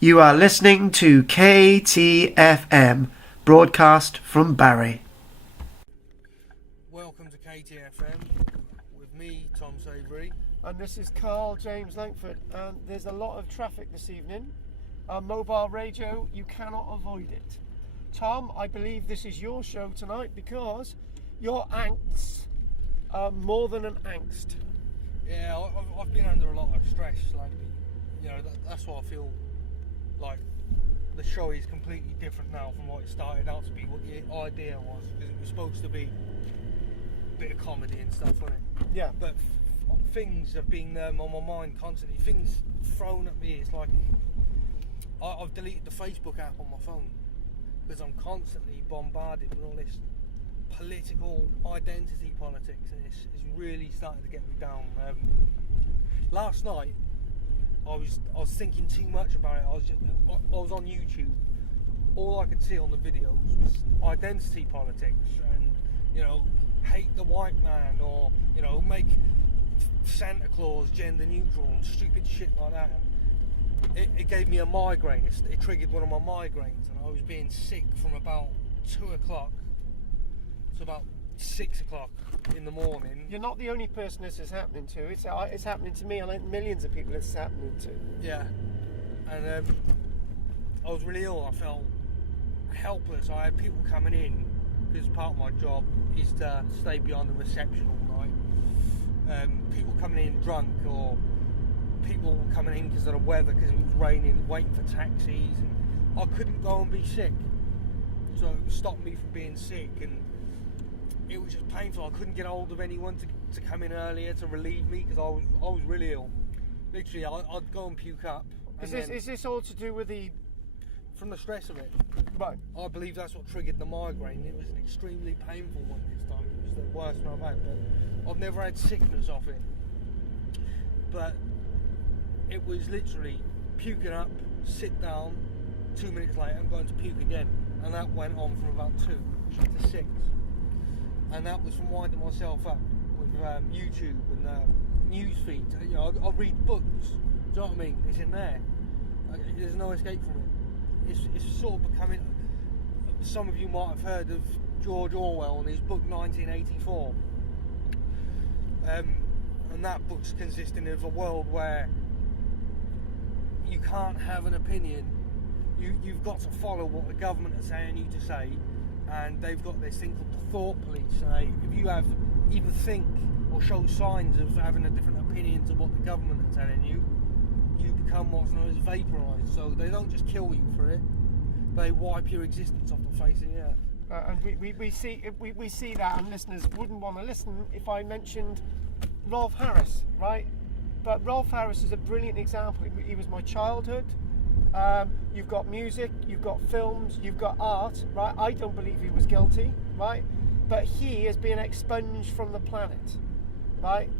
You are listening to KTFM, broadcast from Barry. Welcome to KTFM with me, Tom Savery. And this is Karl-James Langford, and there's a lot of traffic this evening. Mobile radio, you cannot avoid it. Tom, I believe this is your show tonight because your angst are more than an angst. Yeah, I've been under a lot of stress lately. You know, that's why I feel like the show is completely different now from what it started out to be, what the idea was. Because it was supposed to be a bit of comedy and stuff, wasn't it? Yeah. But things have been on my mind constantly. Things thrown at me. It's like I've deleted the Facebook app on my phone because I'm constantly bombarded with all this political identity politics, and it's really starting to get me down. Last night I was thinking too much about it. I was on YouTube. All I could see on the videos was identity politics, and hate the white man, or make Santa Claus gender neutral and stupid shit like that. It gave me a migraine. It triggered one of my migraines, and I was being sick from about 2 o'clock to about 6 o'clock in the morning. You're not the only person this is happening to. It's happening to me. I think millions of people it's happening to. Yeah, and I was really ill. I felt helpless. I had people coming in because part of my job is to stay beyond the reception all night. People coming in drunk, or people coming in because of the weather, because it was raining, waiting for taxis, and I couldn't go and be sick, so it stopped me from being sick, and it was just painful. I couldn't get hold of anyone to come in earlier to relieve me because I was really ill. Literally, I'd go and puke up. Is this all to do with from the stress of it? Right. I believe that's what triggered the migraine. It was an extremely painful one this time. It was the worst one I've had, but I've never had sickness off it. But it was literally puking up, sit down, 2 minutes later I'm going to puke again, and that went on from about 2 to 6. And that was from winding myself up with YouTube and news feeds. I read books. Do you know what I mean? It's in there. There's no escape from it. It's sort of becoming. Some of you might have heard of George Orwell and his book 1984. And that book's consisting of a world where you can't have an opinion. You've got to follow what the government are saying you to say. And they've got this thing called the thought police. So if you even think or show signs of having a different opinion to what the government are telling you, you become what's known as vaporised. So they don't just kill you for it; they wipe your existence off the face of the earth. And we see that, and listeners wouldn't want to listen if I mentioned Rolf Harris, right? But Rolf Harris is a brilliant example. He was my childhood. You've got music, you've got films, you've got art, right? I don't believe he was guilty, right? But he has been expunged from the planet, right?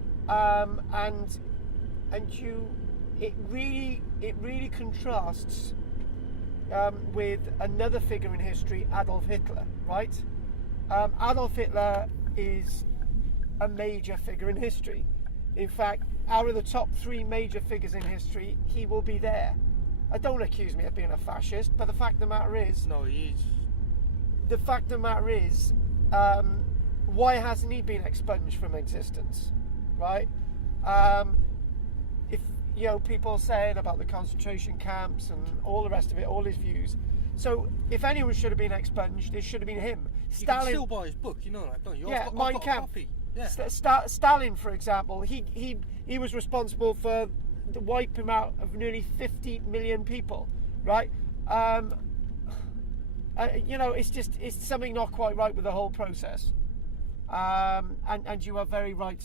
It really contrasts with another figure in history, Adolf Hitler, right? Adolf Hitler is a major figure in history. In fact, out of the top 3 major figures in history, he will be there. Don't accuse me of being a fascist, but the fact of the matter is... No, he is. The fact of the matter is, why hasn't he been expunged from existence, right? If, people are saying about the concentration camps and all the rest of it, all his views. So, if anyone should have been expunged, it should have been him. You can still buy his book, you know that, don't you? Yeah, I've got a copy. Yeah. Stalin, for example, he was responsible for the wiping out of nearly 50 million people, right? It's something not quite right with the whole process. And you are very right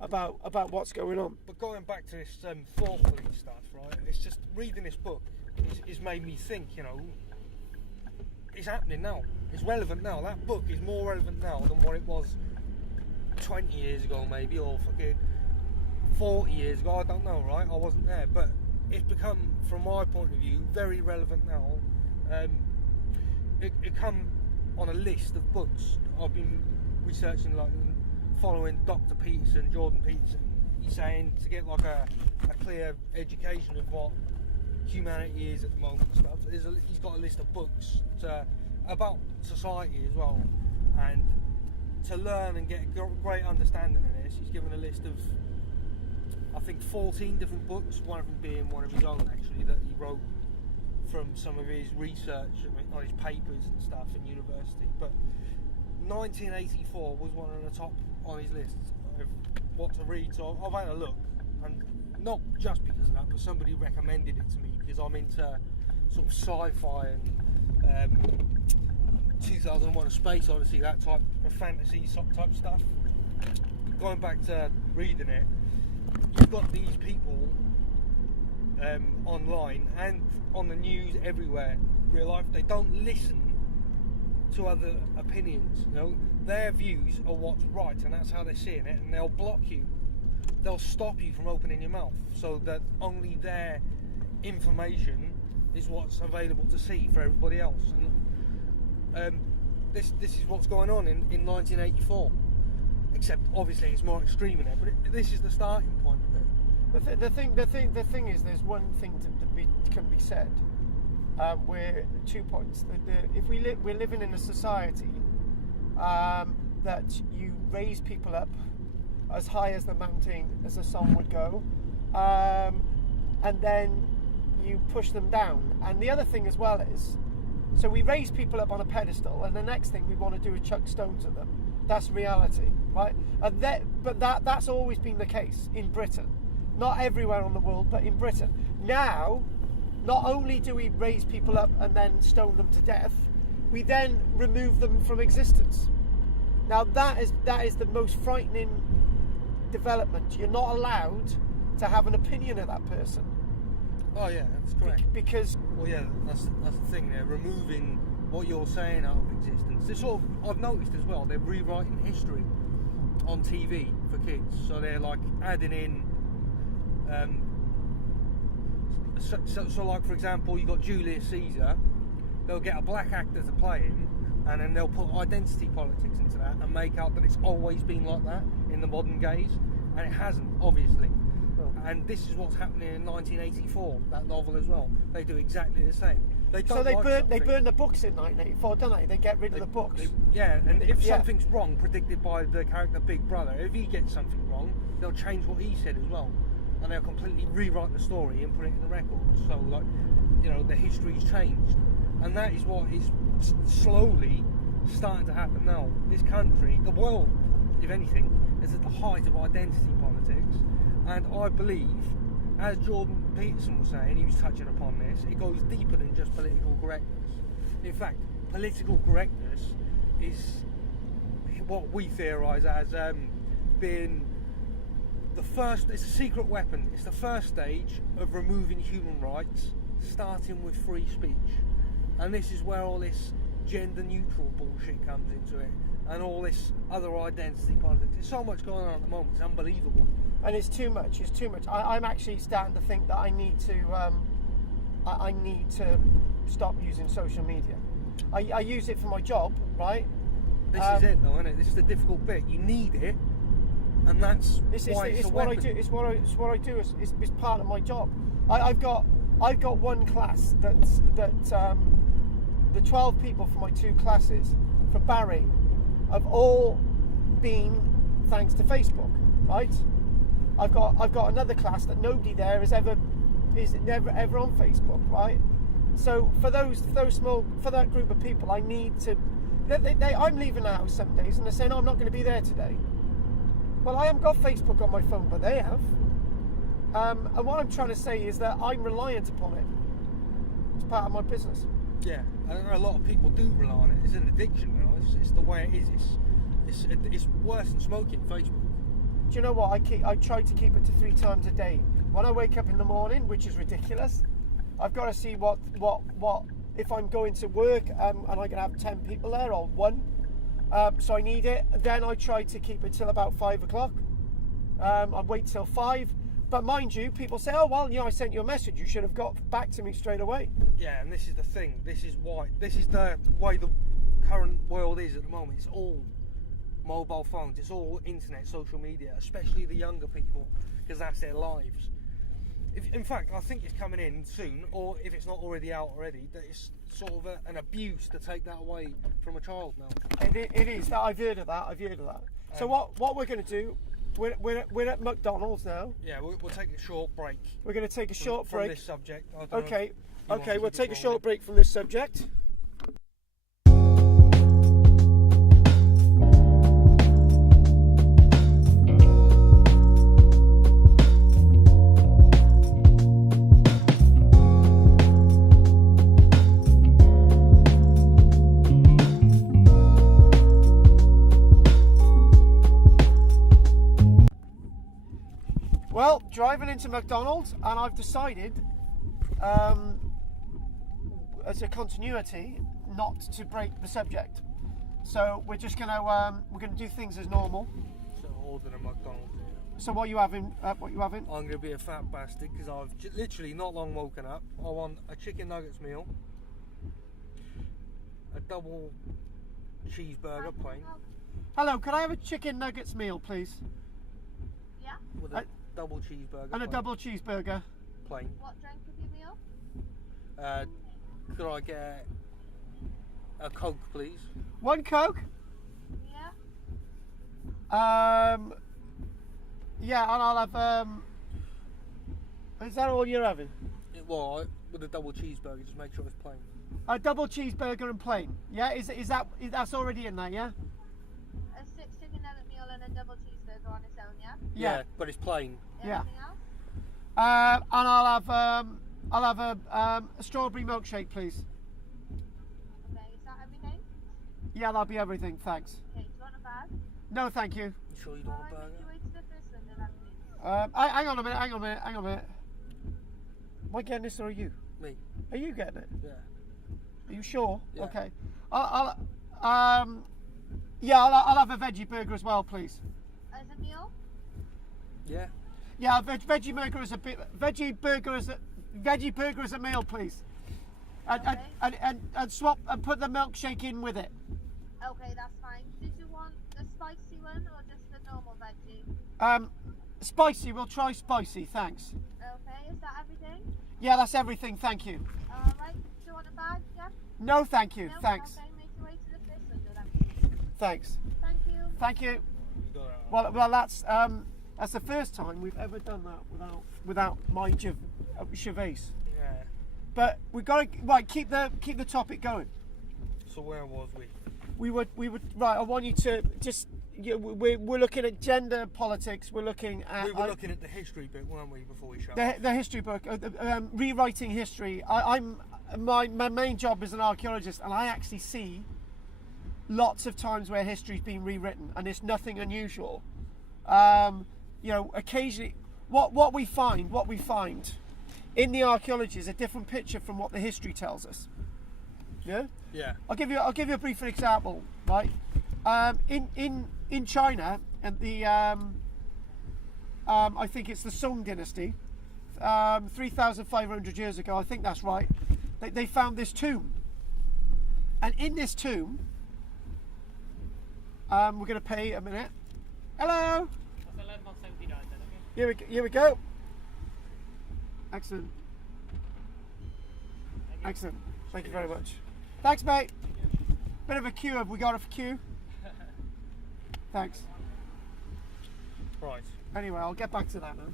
about what's going on. But going back to this thought police stuff, right? It's just reading this book is made me think. It's happening now. It's relevant now. That book is more relevant now than what it was 20 years ago, maybe, or fucking 40 years ago. I don't know, right? I wasn't there, but it's become, from my point of view, very relevant now. It come on a list of books I've been researching, like following Dr. Peterson, Jordan Peterson. He's saying to get like a clear education of what humanity is at the moment and stuff. He's got a list of books about society as well, and to learn and get a great understanding of this, he's given a list of, I think, 14 different books, one of them being one of his own actually, that he wrote from some of his research on his papers and stuff in university. But 1984 was one of the top on his list of what to read, so I've had a look, and not just because of that, but somebody recommended it to me because I'm into sort of sci-fi and 2001: A Space Odyssey, that type of fantasy type stuff. Going back to reading it, you've got these people online and on the news everywhere, real life, they don't listen to other opinions. You know, their views are what's right, and that's how they're seeing it, and they'll block you. They'll stop you from opening your mouth, so that only their information is what's available to see for everybody else. And this is what's going on in 1984. Except obviously it's more extreme in it, but this is the starting point of it. The thing is, there's one thing can be said. We're 2 points. If we're living in a society that you raise people up as high as the mountain as a song would go, and then you push them down. And the other thing as well is, so we raise people up on a pedestal, and the next thing we want to do is chuck stones at them. That's reality, right? And that's always been the case in Britain. Not everywhere on the world, but in Britain. Now, not only do we raise people up and then stone them to death, we then remove them from existence. Now that is the most frightening development. You're not allowed to have an opinion of that person. Oh yeah, that's correct. Because well, yeah, that's the thing. They're removing what you're saying out of existence. They're sort of, I've noticed as well, they're rewriting history on TV for kids. So they're like adding in. So like for example, you got Julius Caesar. They'll get a black actor to play him, and then they'll put identity politics into that and make out that it's always been like that in the modern gaze, and it hasn't, obviously. And this is what's happening in 1984, that novel as well. They do exactly the same. They burn the books in 1984, don't they? They get rid of the books. And if something's wrong, predicted by the character Big Brother, if he gets something wrong, they'll change what he said as well, and they'll completely rewrite the story and put it in the records. So, like, you know, the history's changed, and that is what is slowly starting to happen now. This country, the world, if anything, is at the height of identity politics. And I believe, as Jordan Peterson was saying, he was touching upon this, it goes deeper than just political correctness. In fact, political correctness is what we theorise as being the first, it's a secret weapon, it's the first stage of removing human rights, starting with free speech. And this is where all this gender neutral bullshit comes into it, and all this other identity politics. There's so much going on at the moment, it's unbelievable. And it's too much. I'm actually starting to think that I need to stop using social media. I use it for my job, right? This is it though, isn't it? This is the difficult bit. You need it, and that's why it's a what weapon. I do. It's what I do. It's part of my job. I've got one class that the 12 people from my 2 classes from Barry have all been thanks to Facebook, right? I've got another class that nobody there is never on Facebook, right? So for that group of people, I need to. I'm leaving the house some days, and they're saying, "Oh, I'm not going to be there today." Well, I haven't got Facebook on my phone, but they have. And what I'm trying to say is that I'm reliant upon it. It's part of my business. Yeah, and a lot of people do rely on it. It's an addiction now. It's the way it is. It's worse than smoking. Facebook. Do you know what? I try to keep it to 3 times a day. When I wake up in the morning, which is ridiculous, I've got to see what if I'm going to work and I can have 10 people there or 1. So I need it. Then I try to keep it till about 5 o'clock. I wait till 5. But mind you, people say, "Oh well, I sent you a message. You should have got back to me straight away." Yeah, and this is the thing. This is the way the current world is at the moment. It's all mobile phones, it's all internet, social media, especially the younger people, because that's their lives. In fact, I think it's coming in soon, or if it's not already out already, that it's sort of an abuse to take that away from a child now. It is. I've heard of that. So what we're going to do, we're at McDonald's now. Yeah, we'll take a short break. We're going to take a short break. From this subject. Okay, we'll take a short break from this subject. Well, driving into McDonald's, and I've decided, as a continuity, not to break the subject. So we're just gonna do things as normal. So order a McDonald's. So what are you having? What are you having? I'm gonna be a fat bastard because I've literally not long woken up. I want a chicken nuggets meal, a double cheeseburger plain. Hello, could I have a chicken nuggets meal, please? Yeah. With a double cheeseburger. And a double cheeseburger. Plain. What drink with your meal? Could I get a Coke, please? One Coke. Yeah. Yeah, and I'll have. Is that all you're having? Well, with a double cheeseburger, just make sure it's plain. A double cheeseburger and plain. Yeah, that's already in there? Yeah. A 6 chicken nugget meal and a double cheeseburger on its own, yeah? Yeah, but it's plain. Yeah. Anything else? And I'll have a strawberry milkshake, please. Okay, is that everything? Yeah, that'll be everything. Thanks. Okay, do you want a bag? No, thank you. You sure you don't want a Alright, burger? make your way to the first window then, please. Hang on a minute. Am I getting this or are you? Me. Are you getting it? Yeah. Are you sure? Yeah. Okay. I'll have a veggie burger as well, please. As a meal? Yeah. Yeah, veggie burger as a meal, please. And swap and put the milkshake in with it. Okay, that's fine. Did you want a spicy one or just the normal veggie? Spicy. We'll try spicy. Thanks. Okay, is that everything? Yeah, that's everything. Thank you. Alright, do you want a bag? Yeah? No, thank you. No? Thanks. Okay, make your way to the first window then, please. Thanks. Thank you. Thank you. You got it. Well, that's the first time we've ever done that without my Gervais. Yeah. But we've got to keep the topic going. So where was we? We would right. I want you to just. We're looking at gender politics. We're looking at. We were looking at the history bit, weren't we, before we shut off? The history book, rewriting history. My main job is an archaeologist, and I actually see lots of times where history's been rewritten, and it's nothing unusual. Occasionally, what we find in the archaeology is a different picture from what the history tells us. Yeah. Yeah. I'll give you a brief example, right? In China, and the I think it's the Song dynasty, 3,500 years ago, I think that's right. They found this tomb, and in this tomb, we're going to pay a minute. Hello. Here we go. Excellent. Excellent. Thank you very much. Thanks, mate. Bit of a queue. Have we got a queue? Thanks. Right. Anyway, I'll get back to that now.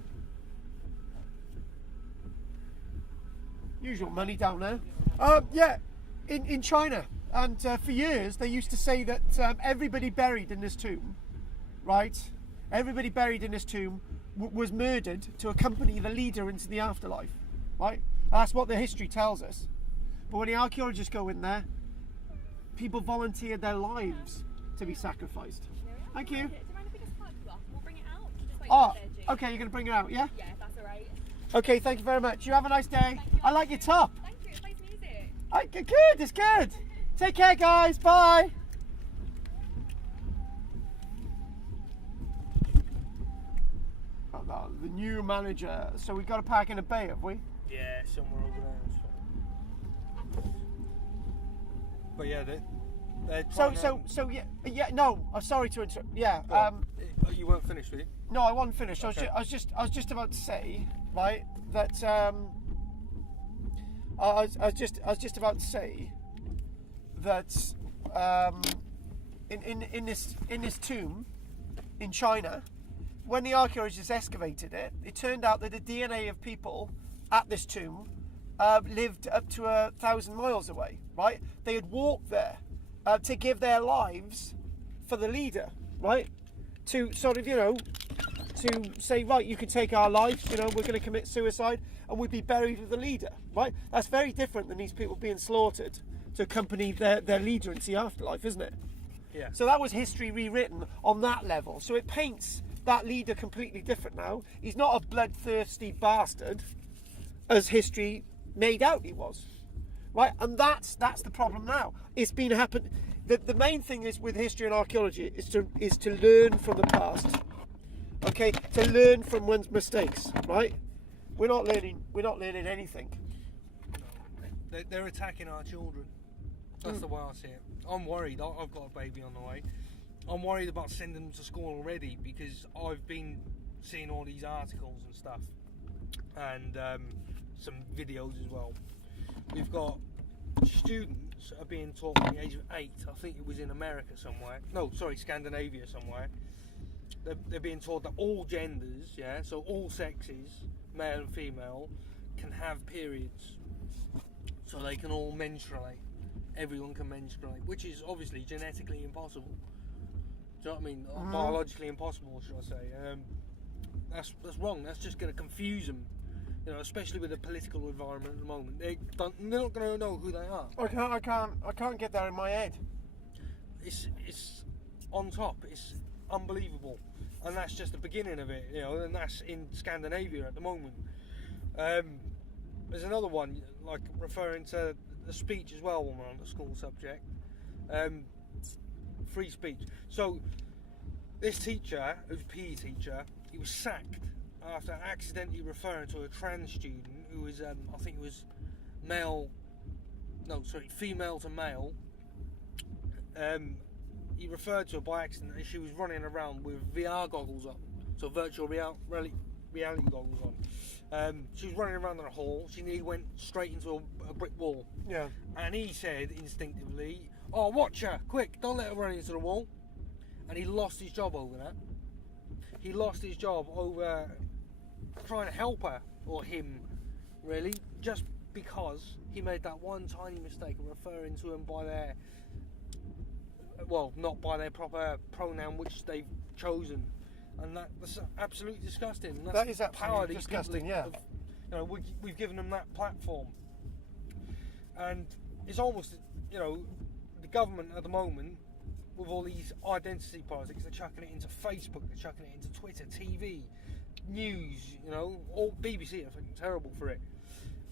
Usual money down there. Yeah, in China. And for years, they used to say that everybody buried in this tomb, right? Everybody buried in this tomb was murdered to accompany the leader into the afterlife, right? That's what the history tells us. But when the archaeologists go in there, people volunteered their lives to be sacrificed. Thank you. Do you mind if we just park you off? We'll bring it out. Just wait Oh, for the okay, you're going to bring it out, yeah? Yeah, if that's alright. Okay, thank you very much. You have a nice day. I like your top. Thank you, it plays music. Good, it's good. Take care, guys. Bye. Oh, the new manager. So we've got to park in a bay, have we? Yeah, somewhere over there. But yeah, they're So yeah. No, I'm sorry to interrupt. Yeah. you weren't finished, were you? No, I wasn't finished. Okay. I was just about to say right? That I was just about to say that in this tomb in China, when the archaeologists excavated it, it turned out that the DNA of people at this tomb lived up to 1,000 miles away, right? They had walked there to give their lives for the leader, right? To sort of, to say, right, you can take our lives, we're going to commit suicide and we'd be buried with the leader, right? That's very different than these people being slaughtered to accompany their leader into the afterlife, isn't it? Yeah. So that was history rewritten on that level. So it paints that leader completely different now. He's not a bloodthirsty bastard as history made out he was, right? And that's the problem now. It's been happening. The main thing is with history and archaeology is to learn from the past. Okay, to learn from one's mistakes, right? We're not learning anything. They're attacking our children. That's the way I see it. I'm worried. I've got a baby on the way. I'm worried about sending them to school already because I've been seeing all these articles and stuff, and some videos as well. We've got students are being taught from the age of 8. I think it was in America somewhere. No, sorry, Scandinavia somewhere. They're being taught that all genders, so all sexes, male and female, can have periods, so they can all menstruate. Everyone can menstruate, which is obviously genetically impossible. Do you know what I mean? Biologically impossible, should I say? That's wrong. That's just going to confuse them. Especially with the political environment at the moment, they're not going to know who they are. I can't get that in my head. It's on top. It's unbelievable, and that's just the beginning of it. And that's in Scandinavia at the moment. There's another one, like referring to the speech as well when we're on the school subject. Free speech. So this teacher, who's a PE teacher, he was sacked after accidentally referring to a trans student who was, I think it was female to male. He referred to her by accident as she was running around with VR goggles on, so virtual reality goggles on. She was running around in a hall. She nearly went straight into a brick wall. Yeah. And he said instinctively, "Oh, watch her! Quick, don't let her run into the wall." And he lost his job over that. He lost his job over trying to help her, or him, really, just because he made that one tiny mistake of referring to them by their, not by their proper pronoun which they've chosen. And that's absolutely disgusting. That's that is absolutely disgusting, yeah. We've given them that platform. And it's almost, the government at the moment, with all these identity politics, they're chucking it into Facebook, they're chucking it into Twitter, TV, news, all BBC are fucking terrible for it.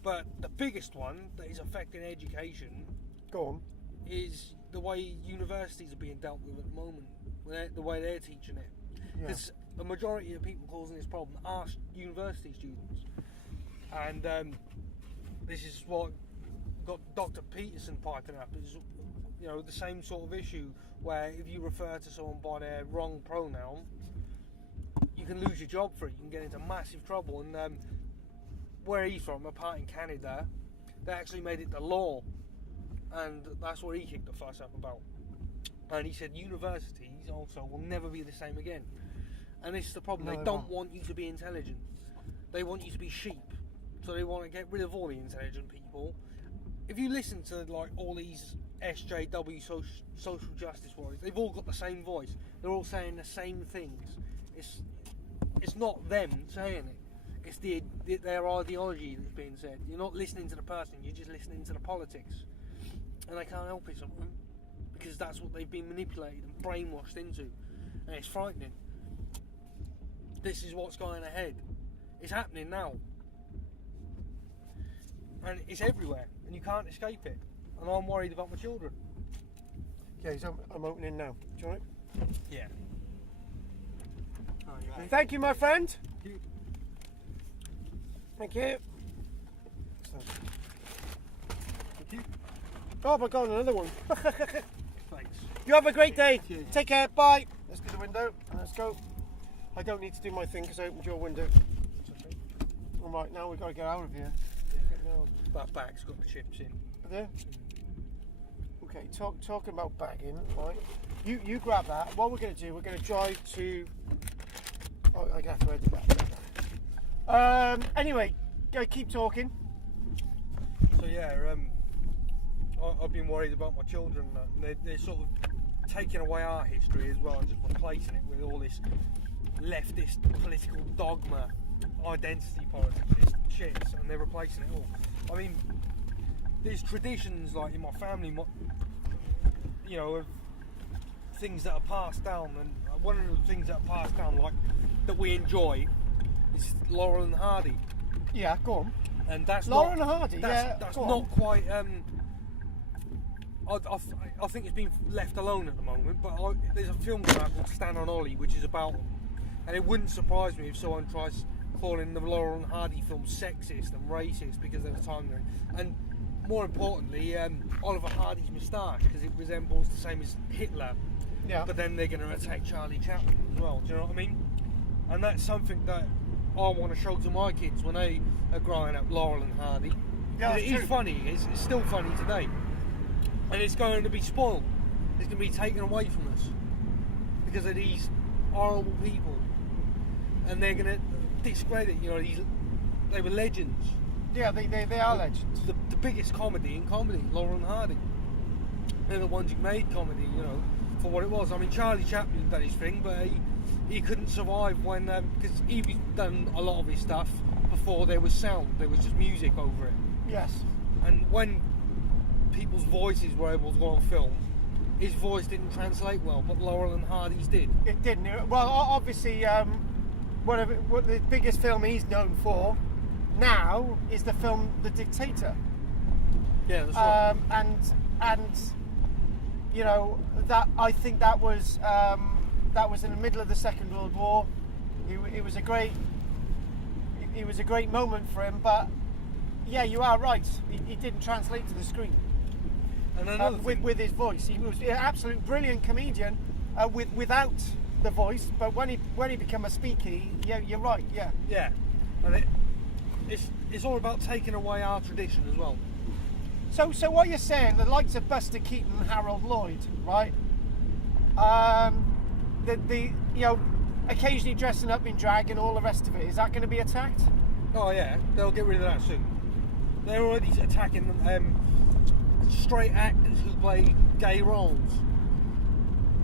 But the biggest one that is affecting education, go on, is the way universities are being dealt with at the moment, the way they're teaching it. Because the majority of people causing this problem are university students. And this is what got Dr. Peterson piping up, is the same sort of issue where if you refer to someone by their wrong pronoun, you can lose your job for it. You can get into massive trouble. And where he's from, a part in Canada, they actually made it the law, and that's what he kicked the fuss up about. And he said universities also will never be the same again. And this is the problem. They don't want you to be intelligent. They want you to be sheep. So they want to get rid of all the intelligent people. If you listen to all these SJW social justice warriors, they've all got the same voice. They're all saying the same things. It's not them saying it. It's their ideology that's being said. You're not listening to the person. You're just listening to the politics. And they can't help it, some of them, because that's what they've been manipulated and brainwashed into, and it's frightening. This is what's going ahead. It's happening now, and it's everywhere, and you can't escape it. And I'm worried about my children. Okay, so I'm opening now. Do you want it? Yeah. Thank you, my friend. Thank you. Thank you. Oh my God, another one. Thanks. You have a great day. Cheers. Take care. Bye. Let's do the window. Let's go. I don't need to do my thing because I opened your window. All right, now we've got to get out of here. That bag's got the chips in. Are there? Okay, talking about bagging, right? You grab that. What we're going to do, we're going to drive to... Oh, I have to edit that. Anyway, go keep talking. So yeah, I've been worried about my children. They're sort of taking away our history as well and just replacing it with all this leftist political dogma, identity politics, shit, and they're replacing it all. I mean, there's traditions like in my family, of things that are passed down, and one of the things that are passed down, like that we enjoy, is Laurel and Hardy. Yeah, go on. And that's Laurel not, and Hardy. That's not quite. I think it's been left alone at the moment. But there's a film called Stand on Ollie, which is about them, and it wouldn't surprise me if someone tries calling the Laurel and Hardy film sexist and racist because of the time they're in. And more importantly, Oliver Hardy's moustache, because it resembles the same as Hitler. Yeah. But then they're going to attack Charlie Chaplin as well. Do you know what I mean? And that's something that I want to show to my kids when they are growing up. Laurel and Hardy. Yeah, it is funny. It's still funny today, and it's going to be spoiled. It's going to be taken away from us because of these horrible people, and they're going to discredit. They were legends. Yeah, they are legends. The biggest comedy in comedy, Laurel and Hardy. They're the ones who made comedy, for what it was. I mean, Charlie Chaplin done his thing, but he couldn't survive when because he's done a lot of his stuff before there was sound. There was just music over it. Yes. And when people's voices were able to go on film, his voice didn't translate well, but Laurel and Hardy's did. It didn't. Well, obviously, what the biggest film he's known for now is the film The Dictator. Yeah, that's right. And that I think that was in the middle of the Second World War. It was a great moment for him, but yeah, you are right. He didn't translate to the screen. And another thing, with his voice, he was an absolute brilliant comedian without the voice. But when he became a speaker, yeah, you're right. Yeah. Yeah, and it's all about taking away our tradition as well. So what you're saying, the likes of Buster Keaton and Harold Lloyd, right? The occasionally dressing up in drag and all the rest of it, is that going to be attacked? Oh yeah, they'll get rid of that soon. They're already attacking straight actors who play gay roles.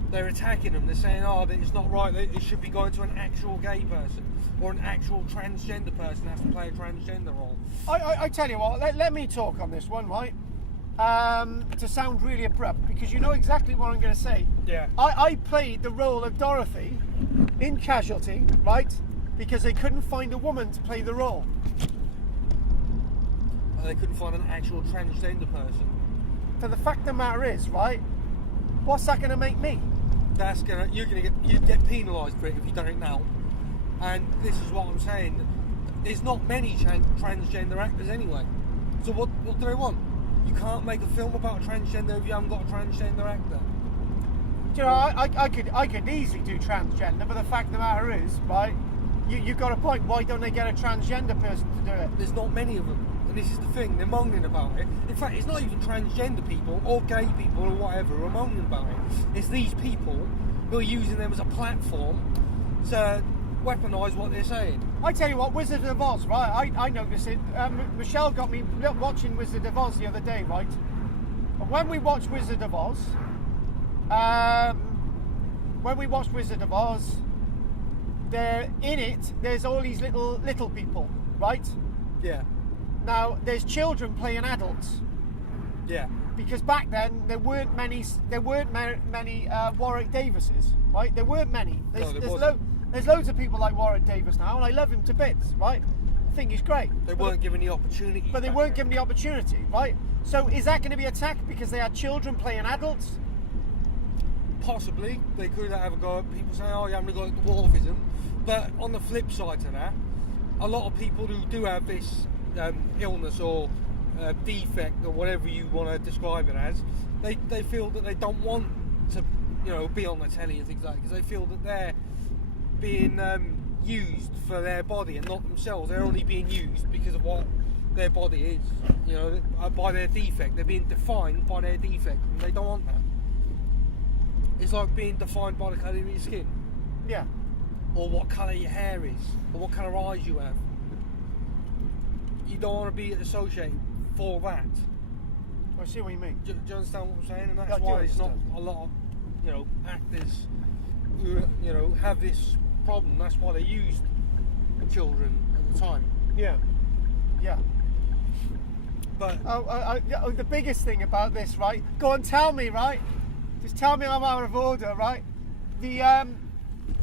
They're attacking them. They're saying, that it's not right. It should be going to an actual gay person or an actual transgender person has to play a transgender role. I tell you what, let me talk on this one, right? To sound really abrupt, because you know exactly what I'm going to say. Yeah. I played the role of Dorothy in Casualty, right? Because they couldn't find a woman to play the role. They couldn't find an actual transgender person. So the fact of the matter is, right? What's that going to make me? You'd get penalised for it if you done it now. And this is what I'm saying. There's not many transgender actors anyway. So what do they want? You can't make a film about a transgender if you haven't got a transgender actor. Do you know, I could easily do transgender, but the fact of the matter is, right? You've got a point. Why don't they get a transgender person to do it? There's not many of them. And this is the thing, they're moaning about it. In fact, it's not even transgender people or gay people or whatever who are moaning about it. It's these people who are using them as a platform to weaponise what they're saying. I tell you what, Wizard of Oz, right? I noticed it. Michelle got me watching Wizard of Oz the other day, right? And when we watched Wizard of Oz, there in it, there's all these little people, right? Yeah. Now there's children playing adults. Yeah. Because back then there weren't many Warwick Davises, right? There weren't many. There's loads of people like Warwick Davis now, and I love him to bits, right? I think he's great. They weren't given the opportunity. But they weren't given the opportunity, right? So is that going to be attacked because they had children playing adults? Possibly. They could have a go at people saying, you haven't got dwarfism. But on the flip side to that, a lot of people who do have this illness or defect or whatever you want to describe it as, they feel that they don't want to be on the telly and things like that because they feel that they're being used for their body and not themselves. They're only being used because of what their body is, you know, by their defect. They're being defined by their defect, and they don't want that. It's like being defined by the colour of your skin. Yeah. Or what colour your hair is, or what colour eyes you have. You don't want to be associated for that. I see what you mean. Do you understand what I'm saying? And that's Yeah, I do why it's not understand. a lot of, you know, actors who, you know, have this problem. That's why they used children at the time. Yeah. Yeah. But The biggest thing about this, right? Go on, tell me, right? Just tell me I'm out of order, right? The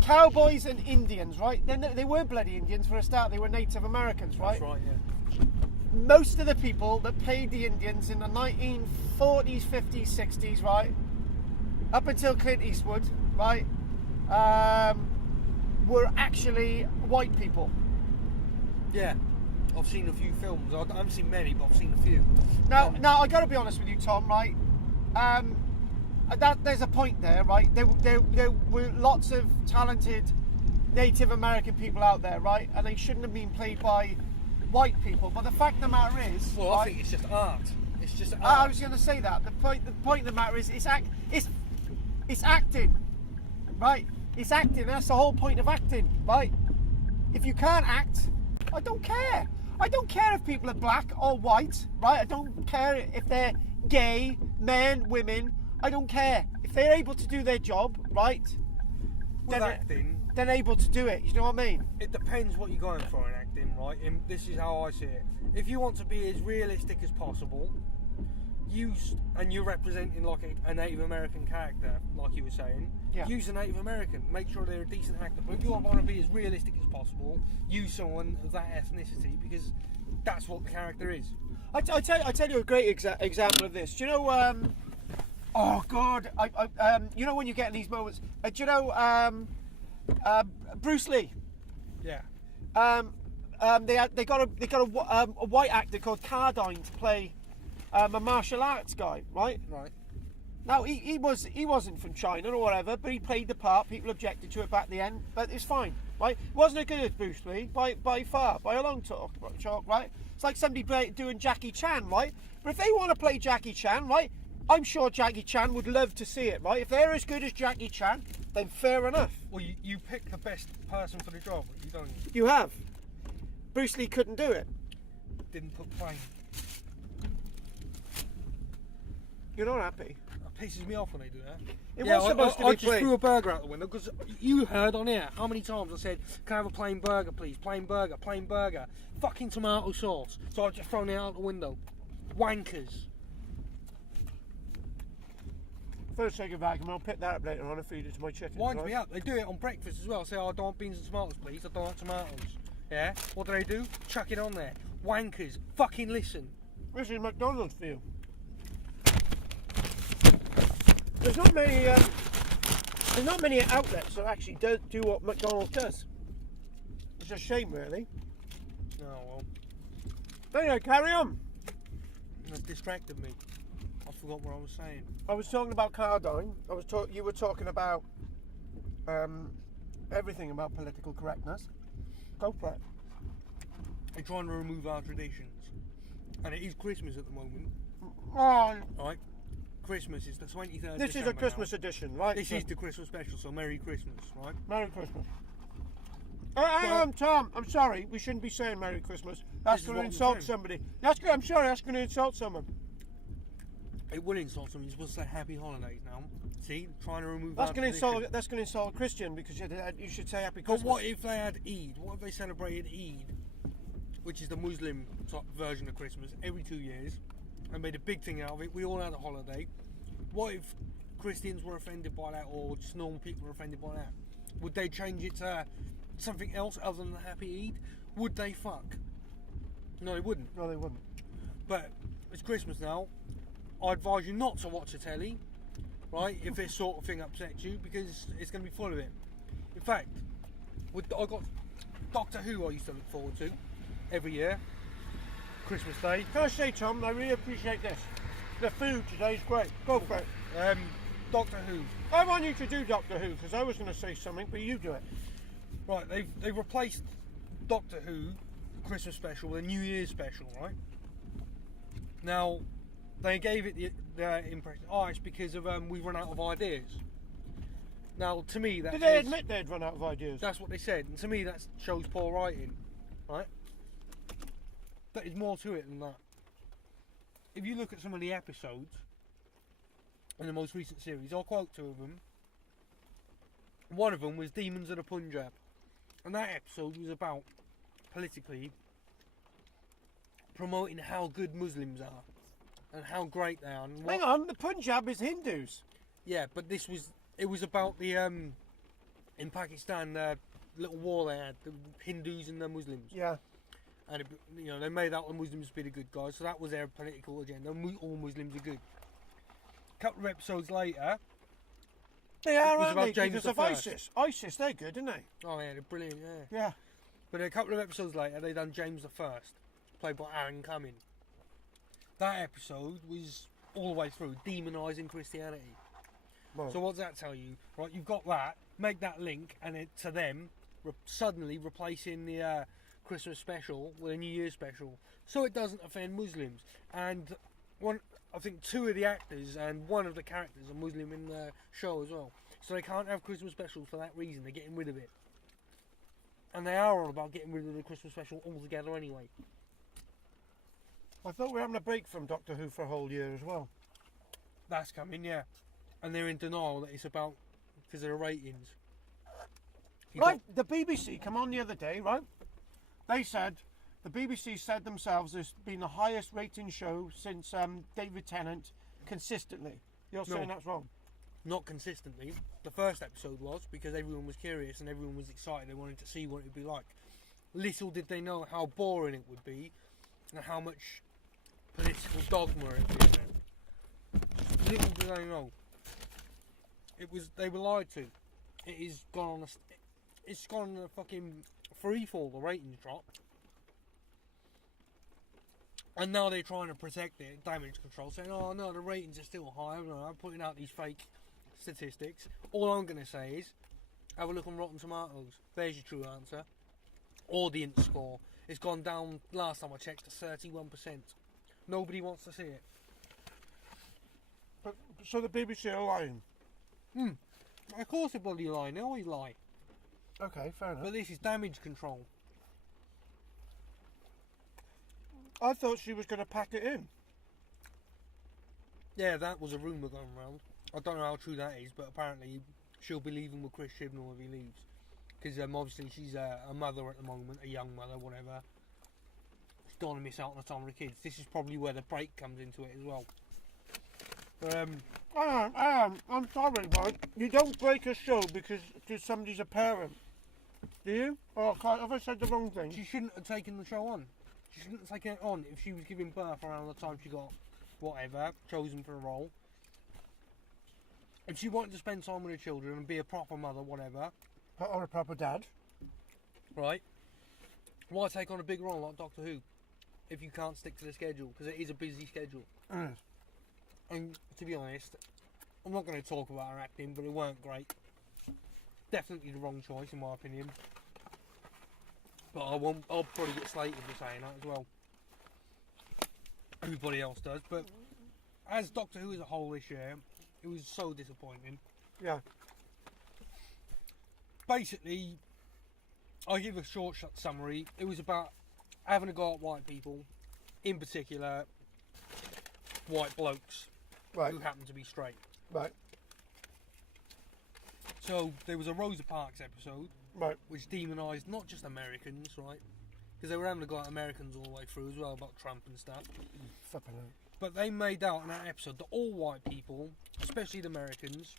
cowboys and Indians, right? They weren't bloody Indians for a start. They were Native Americans, right? that's right, yeah. Most of the people that paid the Indians in the 1940s, 50s, 60s, right? Up until Clint Eastwood, right? Were actually white people. Yeah. I've seen a few films. I haven't seen many, but I've seen a few. Now I got to be honest with you, Tom. Right? There's a point there, right? There were lots of talented Native American people out there, right? And they shouldn't have been played by white people. But the fact of the matter is, Well, right, I think it's just art. It's just art. I was going to say that. The point of the matter is, it's acting, right? It's acting. That's the whole point of acting, right? If you can't act, I don't care. I don't care if people are black or white, right? I don't care if they're gay, men, women. I don't care. If they're able to do their job, right? With acting, they're able to do it. You know what I mean? it depends what you're going for in acting, right? And this is how I see it. If you want to be as realistic as possible, and you're representing like a Native American character, like you were saying, Yeah. use a Native American. Make sure they're a decent actor. But if you want to be as realistic as possible, use someone of that ethnicity, because that's what the character is. I tell you a great example of this. Do you know? Oh God! You know when you get in these moments. Do you know Bruce Lee? Yeah. They got a white actor called Karl-James to play a martial arts guy, right? Right. Now he wasn't from China or whatever, but he played the part. People objected to it back at the end, but it's fine, right? It wasn't as good as Bruce Lee by far, by a long chalk, right? It's like somebody doing Jackie Chan, right? But if they want to play Jackie Chan, right? I'm sure Jackie Chan would love to see it, right? If they're as good as Jackie Chan, then fair enough. Well, you pick the best person for the job, you don't. You have. Bruce Lee couldn't do it. Didn't put plain. You're not happy. That pisses me off when they do that. It was supposed to I be just plain. threw a burger out the window because you heard on here how many times I said, "Can I have a plain burger, please? Plain burger, plain burger." Fucking tomato sauce. So I've just thrown it out the window. Wankers. First take it back and I'll pick that up later on and feed it to my chickens. Winds right? me up. They do it on breakfast as well. Say, "Oh, I don't want beans and tomatoes, please. I don't want tomatoes." Yeah. What do? Chuck it on there. Wankers. Fucking listen. This is McDonald's for you. There's not many outlets that actually do what McDonald's does. It's a shame, really. Oh well. Anyway, carry on. That distracted me. I forgot what I was saying. I was talking about Cardine. You were talking about everything about political correctness. Go for it. They're trying to remove our traditions, and it is Christmas at the moment. Oh, Right. Christmas is the 23rd. this is a December Christmas now. edition, right? This is the Christmas special, so Merry Christmas, right? Merry Christmas. Hang on, Tom. I'm sorry. We shouldn't be saying Merry Christmas. That's This is going what to I'm insult saying. somebody. I'm sorry. That's going to insult someone. It will insult them. You're supposed to say Happy Holidays now. See, trying to remove. That's our going to tradition. insult. That's going to insult a Christian because you should say Happy But Christmas. what if they had Eid? What if they celebrated Eid, which is the Muslim type version of Christmas, every 2 years, and made a big thing out of it? We all had a holiday. What if Christians were offended by that, or just normal people were offended by that? Would they change it to something else other than the Happy Eid? Would they fuck? No, they wouldn't. No, they wouldn't. But it's Christmas now. I advise you not to watch the telly, right? If this sort of thing upsets you, because it's going to be full of it. In fact, I got Doctor Who. I used to look forward to every year. Christmas Day. Can I say, Tom? I really appreciate this. The food today is great. Go for it. Doctor Who. I want you to do Doctor Who because I was going to say something, but you do it. Right, they've replaced Doctor Who Christmas special with a New Year's special, right? Now, they gave it the impression, it's because of we've run out of ideas. Now, to me, that Did they admit they'd run out of ideas? That's what they said, and to me, that shows poor writing, right? But there's more to it than that. If you look at some of the episodes in the most recent series, I'll quote two of them. One of them was Demons of the Punjab, and that episode was about politically promoting how good Muslims are and how great they are. And Hang on, the Punjab is Hindus. Yeah, but it was about the in Pakistan, the little war they had, the Hindus and the Muslims. Yeah. And they made out the Muslims to be the good guys, so that was their political agenda. All Muslims are good. A couple of episodes later, they are, it was aren't about they? James Because of the ISIS. ISIS, they're good, aren't they? Oh yeah, they're brilliant. Yeah. Yeah. But a couple of episodes later, they done James the First, played by Aaron Cumming. That episode was all the way through demonising Christianity. Well, So what does that tell you? Right, you've got that. Make that link, and it to them suddenly replacing the Christmas special with a New Year's special, so it doesn't offend Muslims. And I think two of the actors and one of the characters are Muslim in the show as well, so they can't have Christmas specials for that reason. They're getting rid of it, and they are all about getting rid of the Christmas special altogether anyway. I thought we were having a break from Doctor Who for a whole year as well. That's coming, yeah, and they're in denial that it's about because of the ratings. Right, the BBC come on the other day, right? They said, the BBC said themselves it's been the highest rating show since David Tennant consistently. You're saying that's wrong? Not consistently. The first episode was because everyone was curious and everyone was excited. They wanted to see what it would be like. Little did they know how boring it would be and how much political dogma it would be in it. Little did they know. They were lied to. It's gone on a fucking free fall. The ratings dropped. And now they're trying to protect it, damage control, saying, oh no, the ratings are still high. I'm putting out these fake statistics. All I'm going to say is, have a look on Rotten Tomatoes. There's your true answer. Audience score. It's gone down, last time I checked, to 31%. Nobody wants to see it. But, so the BBC are lying? Of course they're bloody lying. They always lie. Okay, fair enough. But this is damage control. I thought she was going to pack it in. Yeah, that was a rumour going around. I don't know how true that is, but apparently she'll be leaving with Chris Chibnall if he leaves. Because obviously she's a mother at the moment, a young mother, whatever. She don't want to miss out on the time of the kids. This is probably where the break comes into it as well. I'm sorry, but you don't break a show because somebody's a parent. Do you? Oh, have I said the wrong thing? She shouldn't have taken the show on. She shouldn't have taken it on if she was giving birth around the time she got whatever, chosen for a role. If she wanted to spend time with her children and be a proper mother, whatever. Or a proper dad. Right. Why take on a big role like Doctor Who if you can't stick to the schedule? Because it is a busy schedule. And to be honest, I'm not going to talk about her acting, but it weren't great. Definitely the wrong choice in my opinion. But I'll probably get slated for saying that as well. Everybody else does, but as Doctor Who as a whole this year, it was so disappointing. Yeah. Basically, I'll give a short summary. It was about having a go at white people, in particular, white blokes Right. who happen to be straight. Right. So there was a Rosa Parks episode, Right. which demonised not just Americans, right? Because they were having a go at Americans all the way through as well, about Trump and stuff. Flipping out. But they made out in that episode that all white people, especially the Americans,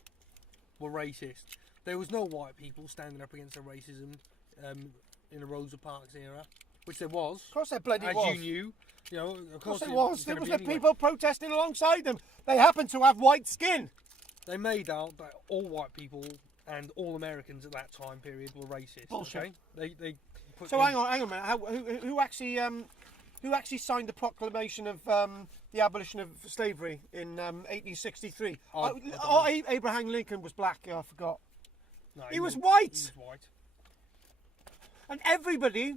were racist. There was no white people standing up against the racism in the Rosa Parks era, which there was. Of course there bloody as was. you knew. You know, Of course there was. There gonna was be the anyway. people protesting alongside them. They happened to have white skin. They made out that all white people and all Americans at that time period were racist. Bullshit. Okay? They put So in- hang on a minute. Who actually signed the proclamation of the abolition of slavery in 1863? I don't Abraham Lincoln was black. I forgot. No, He was He white. was white. And everybody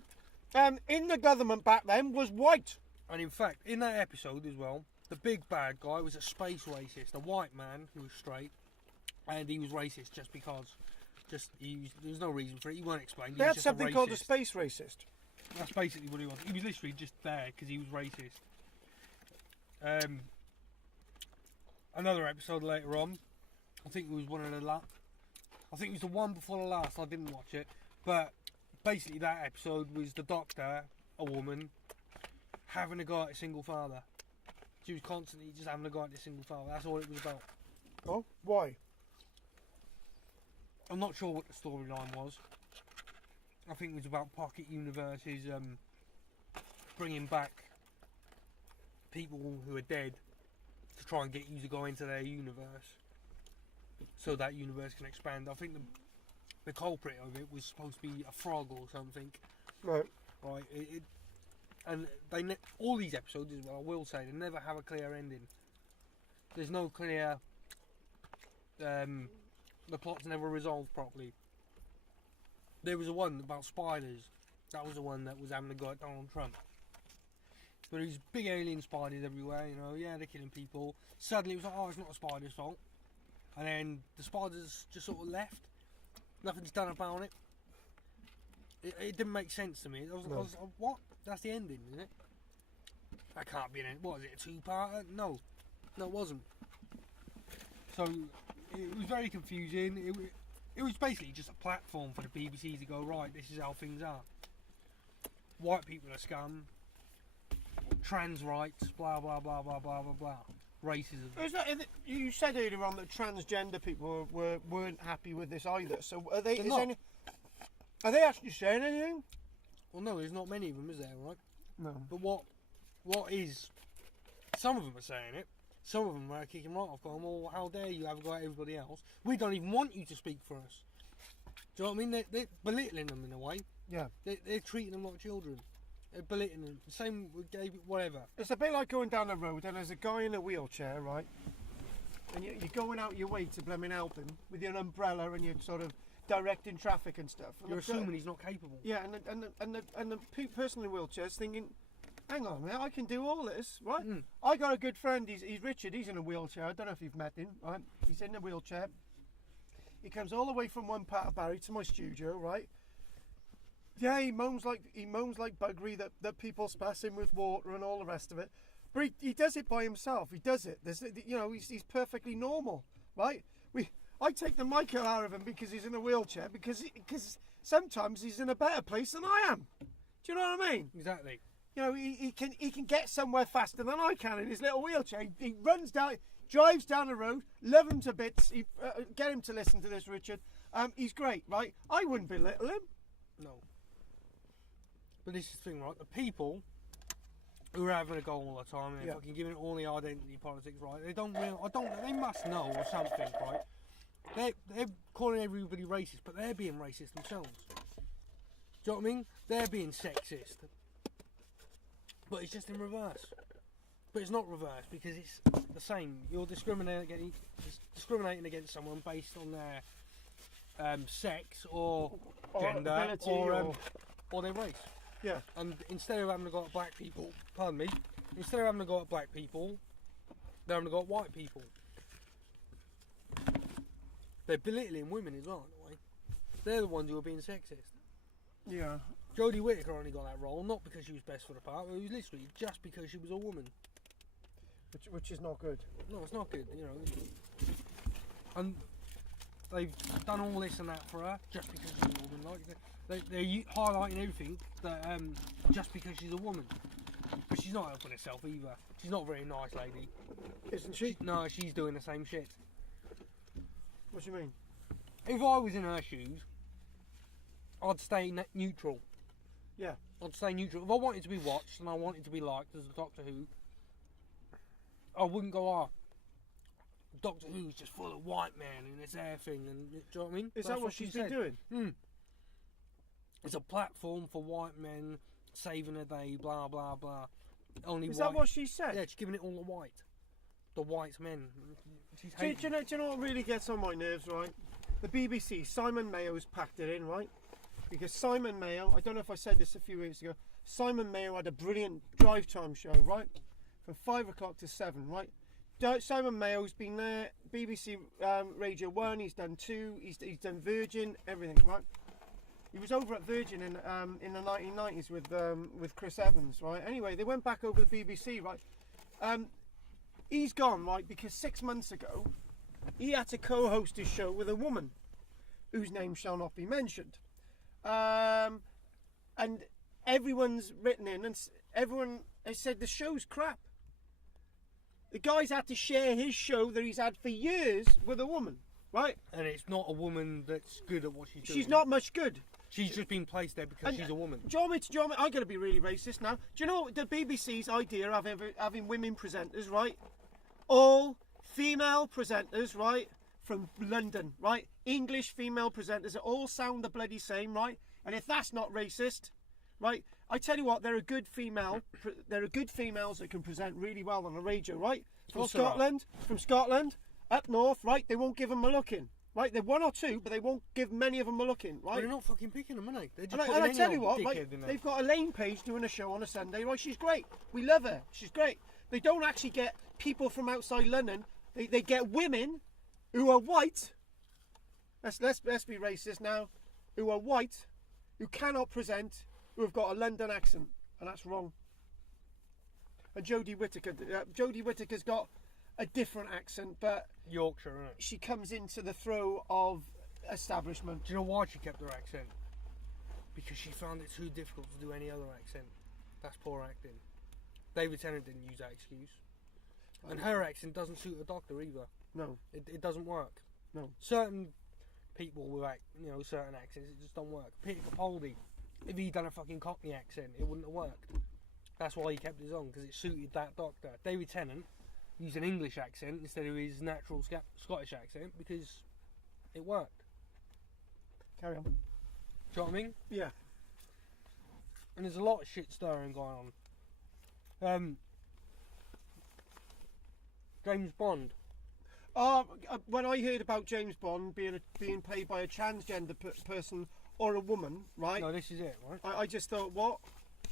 in the government back then was white. And in fact, in that episode as well, the big bad guy was a space racist, a white man who was straight, and he was racist just because. There was no reason for it. He weren't explained. They had something called a space racist. That's basically what he was. He was literally just there because he was racist. Another episode later on, I think it was one of the last. I think it was the one before the last. I didn't watch it, but basically that episode was the doctor, a woman, having a go at a single father. She was constantly just having a go at a single father. That's all it was about. Oh, why? I'm not sure what the storyline was. I think it was about pocket universes, bringing back people who are dead to try and get you to go into their universe, so that universe can expand. I think the culprit of it was supposed to be a frog or something. Right. Right. And all these episodes, as well, I will say, they never have a clear ending. There's no clear. The plot's never resolved properly. There was a one about spiders. That was the one that was having a go at Donald Trump. But these big alien spiders everywhere, you know, yeah, they're killing people. Suddenly it was like, oh, it's not a spider's fault. And then the spiders just sort of left. Nothing's done about it. It didn't make sense to me. I was like, what? That's the ending, isn't it? That can't be an end. What is it, a two-parter? No, it wasn't. So it was very confusing. It was basically just a platform for the BBC to go, right, this is how things are. White people are scum. Trans rights, blah blah blah blah blah blah blah. Racism. You said earlier on that transgender people weren't happy with this either. So are they? Are they actually saying anything? Well, no, there's not many of them, is there? Right? No. But what is? Some of them are saying it. Some of them are kicking right off, going, well, how dare you have a go at everybody else? We don't even want you to speak for us. Do you know what I mean? They're belittling them in a way. Yeah. They're treating them like children. They're belittling them. Same with gay, whatever. It's a bit like going down the road and there's a guy in a wheelchair, right? And you're going out your way to blooming help him with your umbrella and you're sort of directing traffic and stuff. And You're assuming he's not capable. Yeah, and the person in the wheelchair is thinking, hang on a minute, I can do all this, right? Mm. I got a good friend, he's Richard, he's in a wheelchair. I don't know if you've met him, right? He's in a wheelchair. He comes all the way from one part of Barry to my studio, right? Yeah, he moans like buggery that people splash him with water and all the rest of it. But he does it by himself. He does it. He's perfectly normal, right? I take the mic out of him because he's in a wheelchair because sometimes he's in a better place than I am. Do you know what I mean? Exactly. You know, he can get somewhere faster than I can in his little wheelchair. He runs down, drives down the road. Love him to bits. Get him to listen to this, Richard. He's great, right? I wouldn't belittle him. No. But this is the thing, right? The people who are having a go all the time and fucking giving it all the identity politics, right? They don't really, they must know or something, right? They're calling everybody racist, but they're being racist themselves. Do you know what I mean? They're being sexist. But it's just in reverse. But it's not reverse because it's the same. You're discriminating against someone based on their sex or gender or their race. Yeah. And instead of having to go at black people, instead of having to go at black people, they're having to go at white people. They're belittling women as well, in a way. They're the ones who are being sexist. Yeah. Jodie Whittaker only got that role, not because she was best for the part, it was literally just because she was a woman. Which is not good. No, it's not good, you know. And they've done all this and that for her just because she's a woman. Like they're highlighting everything that just because she's a woman. But she's not helping herself either. She's not a very nice lady. Isn't she? No, she's doing the same shit. What do you mean? If I was in her shoes, I'd stay neutral. Yeah. I'd stay neutral. If I wanted to be watched and I wanted to be liked as a Doctor Who, I wouldn't go, Doctor Who's just full of white men and this air thing, and do you know what I mean? Is that what she's been doing? It's a platform for white men saving the day, blah blah blah. Is that what she said? Yeah, she's giving it all the white men. Do you know what really gets on my nerves, right? The BBC, Simon Mayo's packed it in, right? Because Simon Mayo, I don't know if I said this a few weeks ago, Simon Mayo had a brilliant drive time show, right? From 5 o'clock to 7, right? Simon Mayo's been there, BBC Radio 1, he's done 2, he's done Virgin, everything, right? He was over at Virgin in the 1990s with Chris Evans, right? Anyway, they went back over the BBC, right? He's gone, right, because 6 months ago, he had to co-host his show with a woman whose name shall not be mentioned. And everyone's written in and everyone has said the show's crap. The guy's had to share his show that he's had for years with a woman, right? And it's not a woman that's good at what she's doing. She's not much good. She's just been placed there because she's a woman. Do you want me to, I'm going to be really racist now. Do you know the BBC's idea of having women presenters, right? All female presenters, right? From London, right? English female presenters that all sound the bloody same, right? And if that's not racist, right? I tell you what, there are good females that can present really well on the radio, right? From Scotland, up north, right? They won't give them a look in, right? They're one or two, but they won't give many of them a look in, right? But they're not fucking picking them, are they? They're just And I tell you what, right? They've got Elaine Page doing a show on a Sunday, right? She's great. We love her. She's great. They don't actually get people from outside London. They get women who are white. Let's be racist now. Who are white, who cannot present, who have got a London accent, and that's wrong. And Jodie Whittaker's got a different accent, but Yorkshire, isn't it? she comes into the throw of establishment. Do you know why she kept her accent? Because she found it too difficult to do any other accent. That's poor acting. David Tennant didn't use that excuse. And her accent doesn't suit a doctor either. No. It doesn't work. No. Certain people with certain accents, it just don't work. Peter Capaldi, if he'd done a fucking Cockney accent, it wouldn't have worked. That's why he kept his on, because it suited that doctor. David Tennant used an English accent instead of his natural Scottish accent because it worked. Carry on. Do you know what I mean? Yeah. And there's a lot of shit stirring going on. James Bond. When I heard about James Bond being played by a transgender person or a woman, right? No, this is it, right? I just thought, what?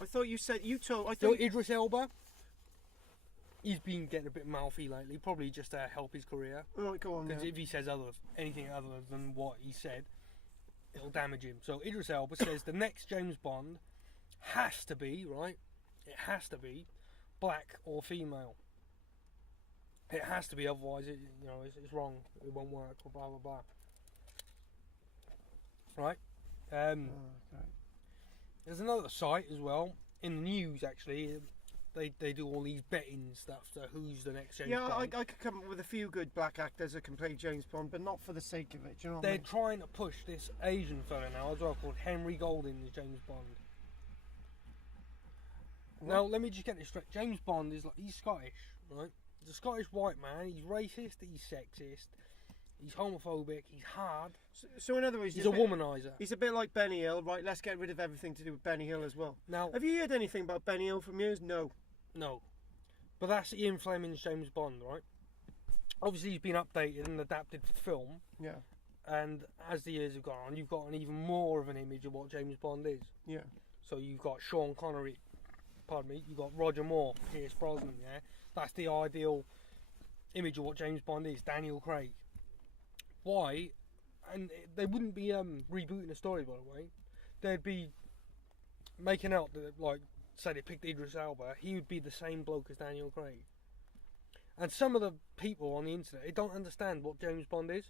I thought you said Idris Elba. He's been getting a bit mouthy lately, probably just to help his career. Right, go on. Because if he says anything other than what he said, it'll damage him. So Idris Elba says the next James Bond has to be, right? It has to be black or female. It has to be, otherwise it's wrong. It won't work. Or blah blah blah. Right. Okay. There's another site as well in the news. Actually, they do all these betting stuff. So who's the next James Bond? I could come up with a few good black actors that can play James Bond, but not for the sake of it. Do you know what They're I mean? trying to push this Asian fella now as well, called Henry Golding as James Bond. Now let me just get this straight. James Bond he's Scottish, right? He's a Scottish white man. He's racist. He's sexist. He's homophobic. He's hard. So in other words, he's a womanizer. He's a bit like Benny Hill, right? Let's get rid of everything to do with Benny Hill as well. Now, have you heard anything about Benny Hill from years? No. But that's Ian Fleming's James Bond, right? Obviously, he's been updated and adapted for film. Yeah. And as the years have gone on, you've got an even more of an image of what James Bond is. Yeah. So you've got Sean Connery. Pardon me. You've got Roger Moore, Pierce Brosnan. Yeah. That's the ideal image of what James Bond is. Daniel Craig. Why? And they wouldn't be rebooting the story, by the way. They'd be making out that, like, say they picked Idris Elba, he would be the same bloke as Daniel Craig. And some of the people on the internet, they don't understand what James Bond is.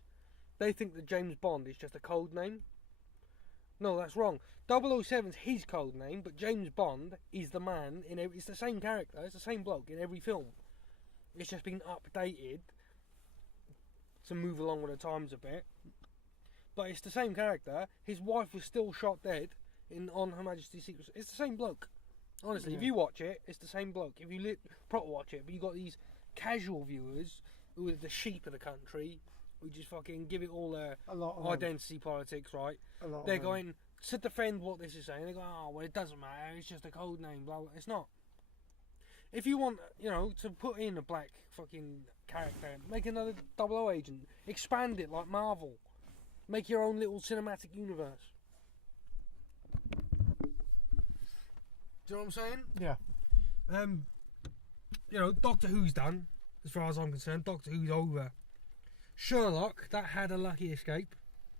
They think that James Bond is just a code name. No, that's wrong. 007's his code name, but James Bond is the man in every. It's the same character, it's the same bloke in every film. It's just been updated to move along with the times a bit. But it's the same character. His wife was still shot dead on Her Majesty's Secret. It's the same bloke. Honestly, Yeah. If you watch it, it's the same bloke. If you proper watch it, but you got these casual viewers who are the sheep of the country, who just fucking give it all their identity politics, right? They're going to defend what this is saying. They go, oh, well, it doesn't matter. It's just a code name. Blah blah. It's not. If you want, to put in a black fucking character, make another 00 agent, expand it like Marvel, make your own little cinematic universe. Do you know what I'm saying? Yeah. You know, Doctor Who's done, as far as I'm concerned. Doctor Who's over. Sherlock, that had a lucky escape.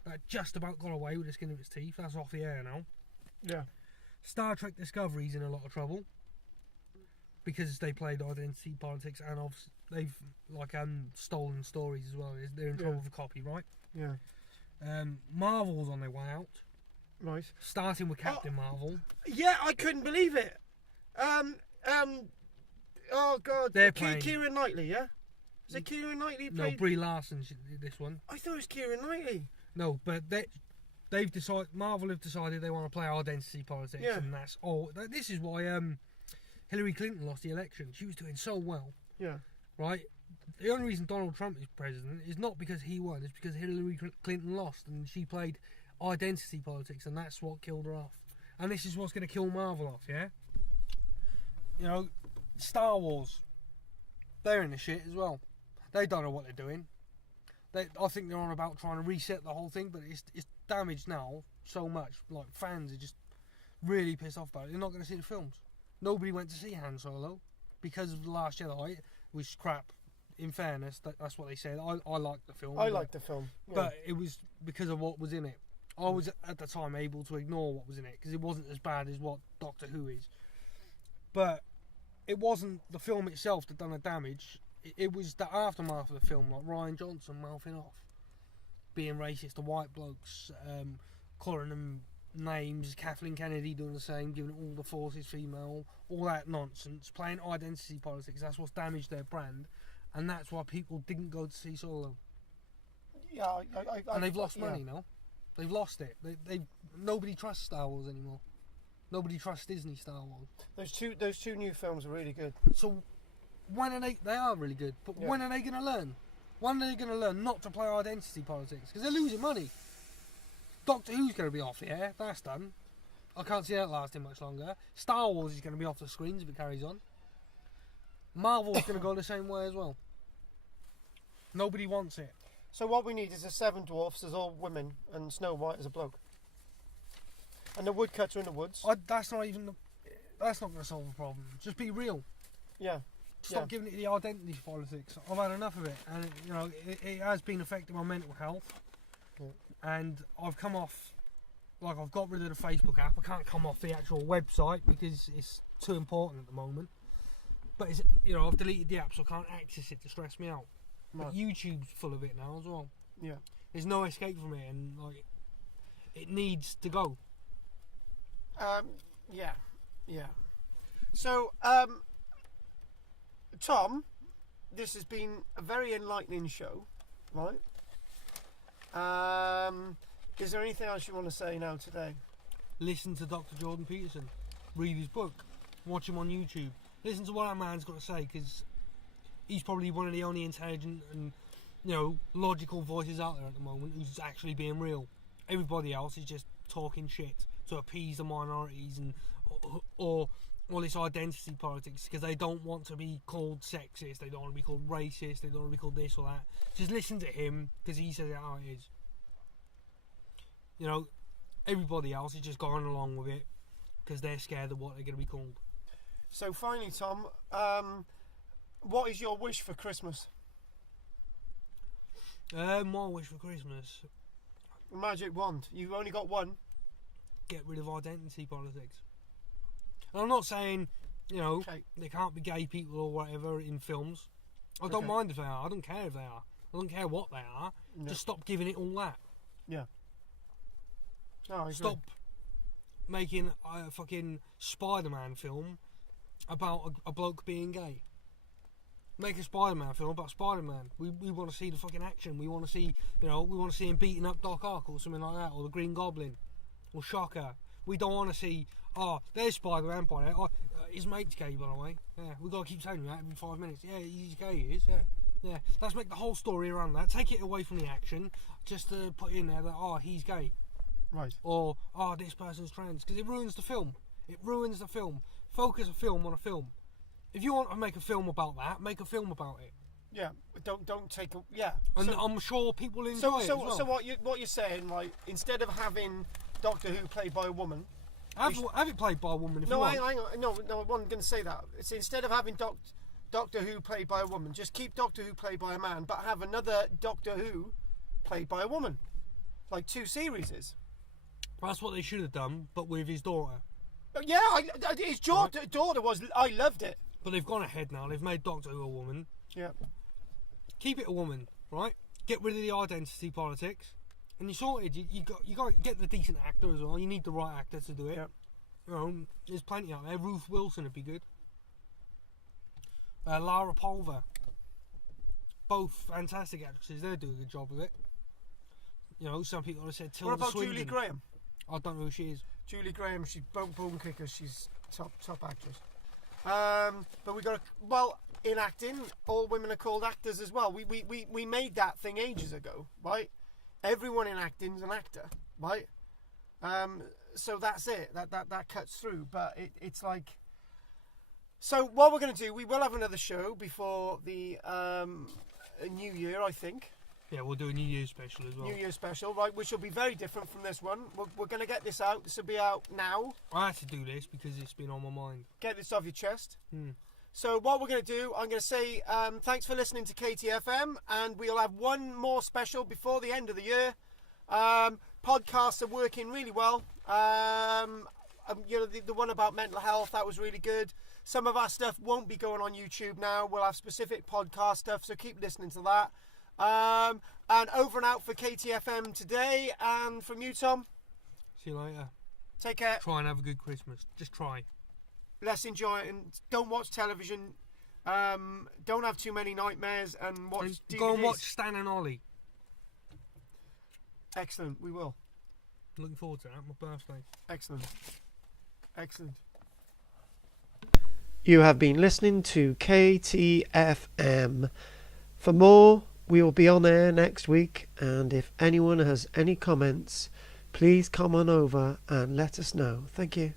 That just about got away with the skin of its teeth. That's off the air now. Yeah. Star Trek Discovery's in a lot of trouble because they played identity politics and they've stolen stories as well. They're in trouble for copyright. Yeah. Marvel's on their way out. Right. Starting with Captain Marvel. Yeah, I couldn't believe it. Oh God. They're playing. Keira Knightley, yeah. Is it Keira Knightley? No, Brie Larson did this one. I thought it was Keira Knightley. No, but they've decided. Marvel have decided they want to play identity politics, and that's all. This is why Hillary Clinton lost the election. She was doing so well. Yeah. Right. The only reason Donald Trump is president is not because he won. It's because Hillary Clinton lost, and she played identity politics, and that's what killed her off. And this is what's going to kill Marvel off. Yeah. You know, Star Wars. They're in the shit as well. They don't know what they're doing. I think they're on about trying to reset the whole thing, but it's damaged now so much. Like, fans are just really pissed off about it. They're not going to see the films. Nobody went to see Han Solo because of The Last Jedi, which is crap. In fairness, that's what they said. I liked the film. I liked the film. Yeah. But it was because of what was in it. I was, at the time, able to ignore what was in it because it wasn't as bad as what Doctor Who is. But it wasn't the film itself that done the damage. It was the aftermath of the film, like Ryan Johnson mouthing off, being racist to white blokes, calling them names, Kathleen Kennedy doing the same, giving all the forces female, all that nonsense, playing identity politics. That's what's damaged their brand, and that's why people didn't go to see Solo. Yeah, and they've lost money now. They've lost it. Nobody trusts Star Wars anymore. Nobody trusts Disney Star Wars. Those two new films are really good. So when are they are really good, but when are they going to learn? When are they going to learn not to play identity politics? Because they're losing money. Doctor Who's going to be off the air. That's done. I can't see that lasting much longer. Star Wars is going to be off the screens if it carries on. Marvel's going to go the same way as well. Nobody wants it. So what we need is the Seven Dwarfs as all women and Snow White as a bloke. And the woodcutter in the woods. That's not going to solve the problem. Just be real. Yeah. Stop giving it the identity politics. I've had enough of it, and it has been affecting my mental health. Yeah. And I've come off, I've got rid of the Facebook app. I can't come off the actual website because it's too important at the moment. But I've deleted the app, so I can't access it to stress me out. No. But YouTube's full of it now as well. Yeah. There's no escape from it, and it needs to go. Yeah. So, Tom, this has been a very enlightening show, right? Is there anything else you want to say now today? Listen to Dr. Jordan Peterson. Read his book. Watch him on YouTube. Listen to what that man's got to say, because he's probably one of the only intelligent and, logical voices out there at the moment who's actually being real. Everybody else is just talking shit to appease the minorities and or all this identity politics because they don't want to be called sexist, they don't want to be called racist, they don't want to be called this or that. Just listen to him because he says it how it is. Everybody else is just going along with it because they're scared of what they're going to be called. So finally, Tom, what is your wish for Christmas? My wish for Christmas, magic wand. You've only got one. Get rid of identity politics. And I'm not saying, there can't be gay people or whatever in films. I don't mind if they are. I don't care if they are. I don't care what they are. No. Just stop giving it all that. Yeah. Oh, stop making a fucking Spider-Man film about a bloke being gay. Make a Spider-Man film about Spider-Man. We want to see the fucking action. We want to see, we want to see him beating up Doc Ock or something like that, or the Green Goblin, or Shocker. We don't want to see, there's Spider-Man by there. His mate's gay, by the way. Yeah, we've got to keep saying that every 5 minutes. Yeah, he's gay, he is. Yeah. Let's make the whole story around that. Take it away from the action, just to put in there that, he's gay. Right. Or, this person's trans. Because it ruins the film. It ruins the film. Focus a film on a film. If you want to make a film about that, make a film about it. Yeah, don't take a... Yeah. And I'm sure people enjoy it as well. So what you're saying, like, instead of having Doctor Who played by a woman, Have it played by a woman if you No, want. hang on. No, I wasn't going to say that. It's instead of having Doctor Who played by a woman, just keep Doctor Who played by a man, but have another Doctor Who played by a woman, like 2 series. That's what they should have done, but with his daughter. Yeah, his daughter was. I loved it. But they've gone ahead now. They've made Doctor Who a woman. Yeah. Keep it a woman, right? Get rid of the identity politics, and you're sorted. You got to get the decent actor as well. You need the right actor to do it. Yeah. You know, there's plenty out there. Ruth Wilson would be good. Lara Pulver. Both fantastic actresses. They'll do a good job of it. You know, some people have said Tilda What about Swinton. Julie Graham? I don't know who she is. Julie Graham, she's bone kicker. She's top actress. But we got in acting, all women are called actors as well. We made that thing ages ago, right? Everyone in acting's an actor, right? So that's it. That cuts through. But it's like. So what we're going to do, we will have another show before the New Year, I think. Yeah, we'll do a New Year's special as well. New Year's special, right, which will be very different from this one. We're going to get this out. This will be out now. I had to do this because it's been on my mind. Get this off your chest. So what we're going to do, I'm going to say thanks for listening to KTFM, and we'll have one more special before the end of the year. Podcasts are working really well. You know, the one about mental health, that was really good. Some of our stuff won't be going on YouTube now. We'll have specific podcast stuff, so keep listening to that. And over and out for KTFM today, and from you, Tom. See you later. Take care. Try and have a good Christmas. Just try. Let's enjoy it, and don't watch television. Don't have too many nightmares, and watch DVDs. Go and watch Stan and Ollie. Excellent, we will. Looking forward to that. My birthday. Excellent. You have been listening to KTFM. For more, we will be on air next week, and if anyone has any comments, please come on over and let us know. Thank you.